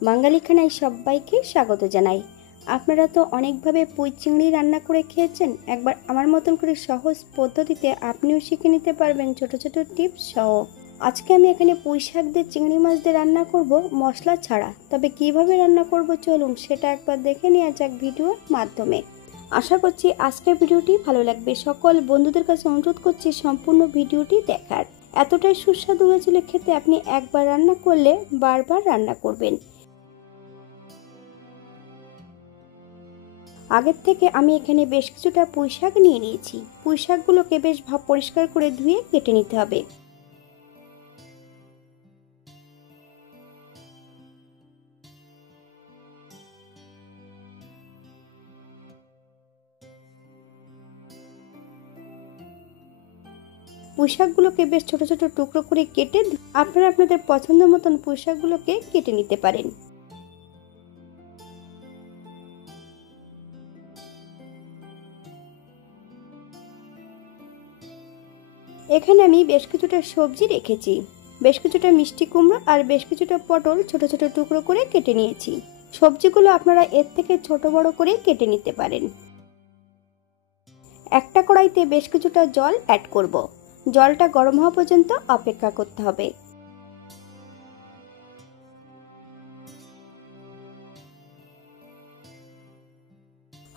বাঙালি খানায় সবাইকে স্বাগত জানাই। আপনারা তো অনেকভাবে পুঁই চিংড়ি রান্না করে খেয়েছেন। একবার আমার মতন করে সহজ পদ্ধতিতে আপনিও শিখে নিতে পারবেন ছোট ছোট টিপস সহ। আজকে আমি এখানে পুঁই শাক দিয়ে চিংড়ি মাছ দিয়ে রান্না করব মশলা ছাড়া। তবে কিভাবে রান্না করব চলুন সেটা একবার দেখে নেওয়া যাক ভিডিওর মাধ্যমে। আশা করছি আজকের ভিডিওটি ভালো লাগবে। সকল বন্ধুদের কাছে অনুরোধ করছি সম্পূর্ণ ভিডিওটি দেখার। এতটাই সুস্বাদু হয়েছিল খেতে, আপনি একবার রান্না করলে বারবার রান্না করবেন। আগের থেকে আমি এখানে বেশ কিছুটা পুঁই শাক নিয়ে নিয়েছি। পুঁই শাকগুলোকে বেশ পরিষ্কার করে ধুয়ে কেটে নিতে হবে। পুঁই শাকগুলোকে বেশ ছোট ছোট টুকরো করে কেটে আপনারা আপনাদের পছন্দ মতন পুঁই শাকগুলোকে কেটে নিতে পারেন। এখানে আমি বেশ কিছুটা সবজি রেখেছি। বেশ কিছুটা মিষ্টি কুমড়ো আর বেশ কিছুটা পটল ছোট ছোট টুকরো করে কেটে নিয়েছি। সবজিগুলো আপনারা এর থেকে ছোট বড় করে কেটে নিতে পারেন। একটা কড়াইতে বেশ কিছুটা জল অ্যাড করব। জলটা গরম হওয়া পর্যন্ত অপেক্ষা করতে হবে।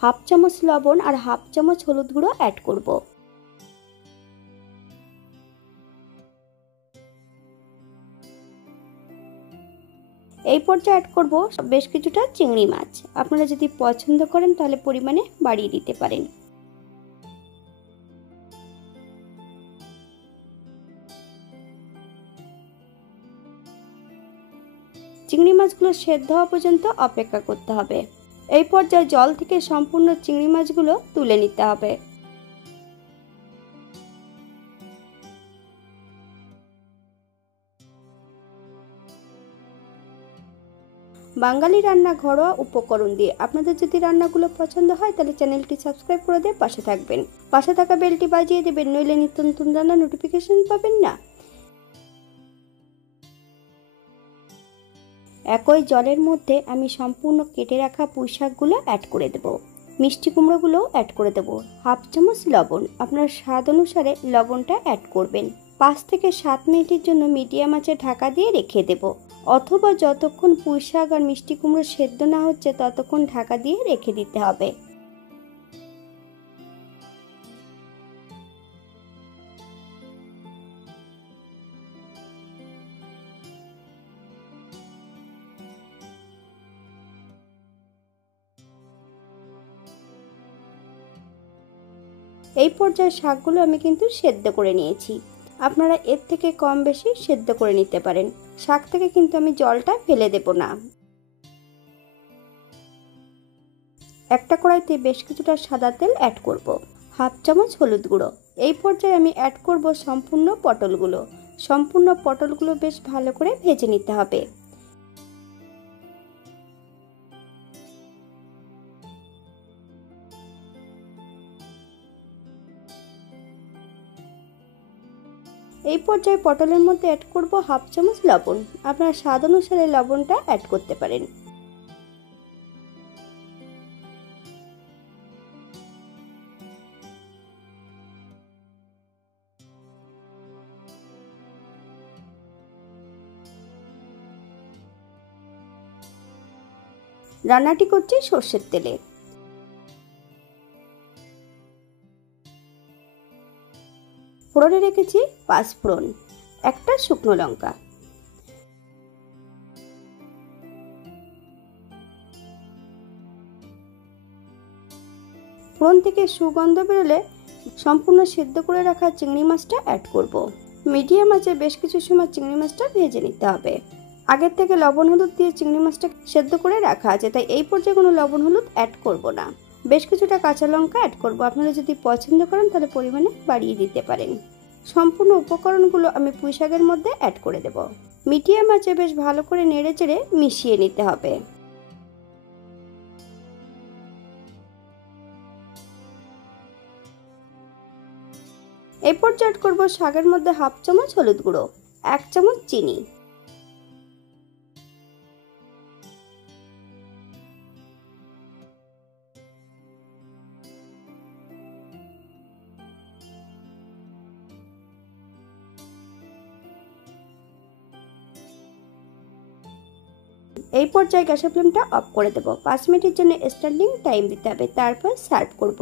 হাফ চামচ লবণ আর হাফ চামচ হলুদ গুঁড়ো অ্যাড করব। এই পর্যায়ে অ্যাড করব বেশ কিছুটা চিংড়ি মাছ। আপনারা যদি পছন্দ করেন তাহলে পরিমাণে বাড়িয়ে দিতে পারেন। চিংড়ি মাছগুলো সেদ্ধ হওয়া পর্যন্ত অপেক্ষা করতে হবে। এই পর্যায়ে জল থেকে সম্পূর্ণ চিংড়ি মাছগুলো তুলে নিতে হবে। বাঙালি রান্না ঘরোয়া উপকরণ দিয়ে। আপনাদের যদি রান্নাগুলো পছন্দ হয় তাহলে চ্যানেলটি সাবস্ক্রাইব করে দিয়ে পাশে থাকবেন। পাশে থাকা বেলটি বাজিয়ে দেবেন, নইলে নিত্য নতুন রান্নার নোটিফিকেশন পাবেন না। একই জলের মধ্যে আমি সম্পূর্ণ কেটে রাখা পুঁই শাকগুলো অ্যাড করে দেব। মিষ্টি কুমড়োগুলোও অ্যাড করে দেব। হাফ চামচ লবণ, আপনার স্বাদ অনুসারে লবণটা অ্যাড করবেন। 5 থেকে 7 মিনিটের জন্য মিডিয়াম আঁচে ঢাকা দিয়ে রেখে দেব, অথবা যতক্ষণ পুঁই শাক আর মিষ্টি কুমড়ো সেদ্ধ না হচ্ছে ততক্ষণ ঢাকা দিয়ে রেখে দিতে হবে। এই পর্যায়ে শাকগুলো আমি কিন্তু সেদ্ধ করে নিয়েছি। আপনারা এর থেকে কম বেশি সেদ্ধ করে নিতে পারেন। শাক থেকে কিন্তু আমি জলটা ফেলে দেব না। একটা কড়াইতে বেশ কিছুটা সাদা তেল অ্যাড করব। হাফ চামচ হলুদ গুঁড়ো। এই পর্যায়ে আমি অ্যাড করব সম্পূর্ণ পটলগুলো বেশ ভালো করে ভেজে নিতে হবে। এই পর্যায়ে পটলের মধ্যে অ্যাড করব হাফ চামচ লবণ। আপনার স্বাদ অনুসারে লবণটা অ্যাড করতে পারেন। রান্নাটি করছি সর্ষের তেলে। ফোড়নে রেখেছি 5 ফোড়ন, একটা শুকনো লঙ্কা। ফোড়ন থেকে সুগন্ধ বেরোলে সম্পূর্ণ সেদ্ধ করে রাখা চিংড়ি মাছটা অ্যাড করব। মিডিয়াম আঁচে বেশ কিছু সময় চিংড়ি মাছটা ভেজে নিতে হবে। আগের থেকে লবণ হলুদ দিয়ে চিংড়ি মাছটা সেদ্ধ করে রাখা আছে, তাই এই পর্যায়ে কোনো লবণ হলুদ অ্যাড করব না। বেশ কিছুটা কাঁচা লঙ্কা অ্যাড করব। আপনারা যদি পছন্দ করেন তাহলে পরিমাণে বাড়িয়ে দিতে পারেন। সম্পূর্ণ উপকরণগুলো আমি পুঁই শাকের মধ্যে অ্যাড করে দেব। মিডিয়াম আঁচে বেশ ভালো করে নেড়ে চেড়ে মিশিয়ে নিতে হবে। এই পর্যায়ে অ্যাড করব শাকের মধ্যে হাফ চামচ হলুদ গুঁড়ো, 1 চামচ চিনি। এই পর্যায়ে গ্যাসের ফ্লেমটা অফ করে দেব। 5 মিনিটের জন্য স্ট্যান্ডিং টাইম দিতে হবে, তারপর সার্ভ করব।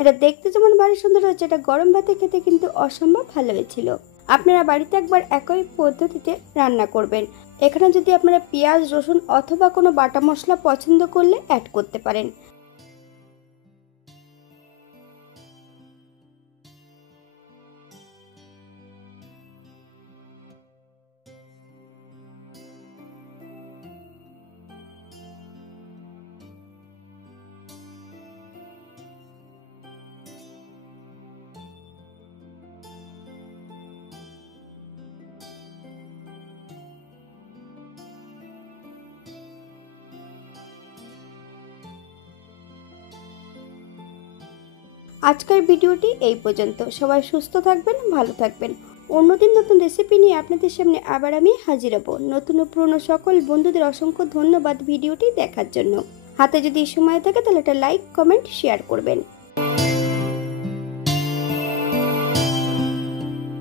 এটা দেখতে যেমন ভারী সুন্দর হচ্ছে, এটা গরম ভাতে খেতে কিন্তু অসম্ভব ভালো হয়েছিল। আপনারা বাড়িতে একবার একই পদ্ধতিতে রান্না করবেন। এখানে যদি আপনারা পেঁয়াজ, রসুন অথবা কোনো বাটা মশলা পছন্দ করলে অ্যাড করতে পারেন। আজকের ভিডিওটি এই পর্যন্ত। সবাই সুস্থ থাকবেন, ভালো থাকবেন। অন্যদিন নতুন রেসিপি নিয়ে আপনাদের সামনে আবার আমি হাজির হব। নতুন ও পুরনো সকল বন্ধুদের অসংখ্য ধন্যবাদ ভিডিওটি দেখার জন্য। হাতে যদি সময় থাকে তাহলে একটা লাইক, কমেন্ট, শেয়ার করবেন।